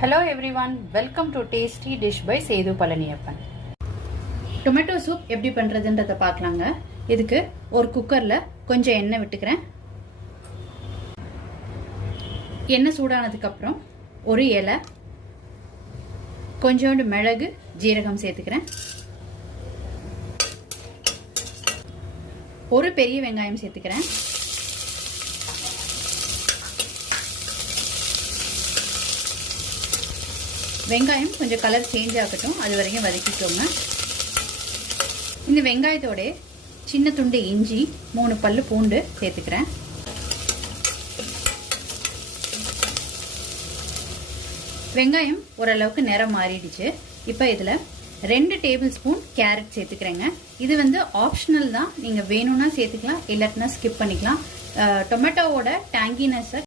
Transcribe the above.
Hello everyone, welcome to Tasty Dish by Sethu Palaniyappan. Tomato soup எப்படி பண்றதுன்றத பார்க்கலாங்க. இதுக்கு ஒரு குக்கர்ல கொஞ்சம் எண்ணெய் விட்டுக்கிறேன். எண்ணெய் சூடானதுக்கு அப்புறம் ஒரு இலை, கொஞ்சோண்டு மிளகு, ஜீரகம் சேர்த்துக்கிறேன். ஒரு பெரிய வெங்காயம் சேர்த்துக்கிறேன். வெங்காயம் கொஞ்சம் கலர் சேஞ்ச் ஆகட்டும், அது வரைக்கும் வதக்கிக்கோங்க. இந்த வெங்காயத்தோட சின்ன துண்டு இஞ்சி, 3 பல்லு பூண்டு சேர்த்துக்கிறேன். வெங்காயம் ஓரளவுக்கு நிறம் மாறிடுச்சு. இப்போ இதில் 2 டேபிள் ஸ்பூன் கேரட் சேர்த்துக்கிறேங்க. இது வந்து ஆப்ஷனல் தான், நீங்கள் வேணும்னா சேர்த்துக்கலாம், இல்லாட்டினா ஸ்கிப் பண்ணிக்கலாம். டொமேட்டோவோட டேங்கினஸை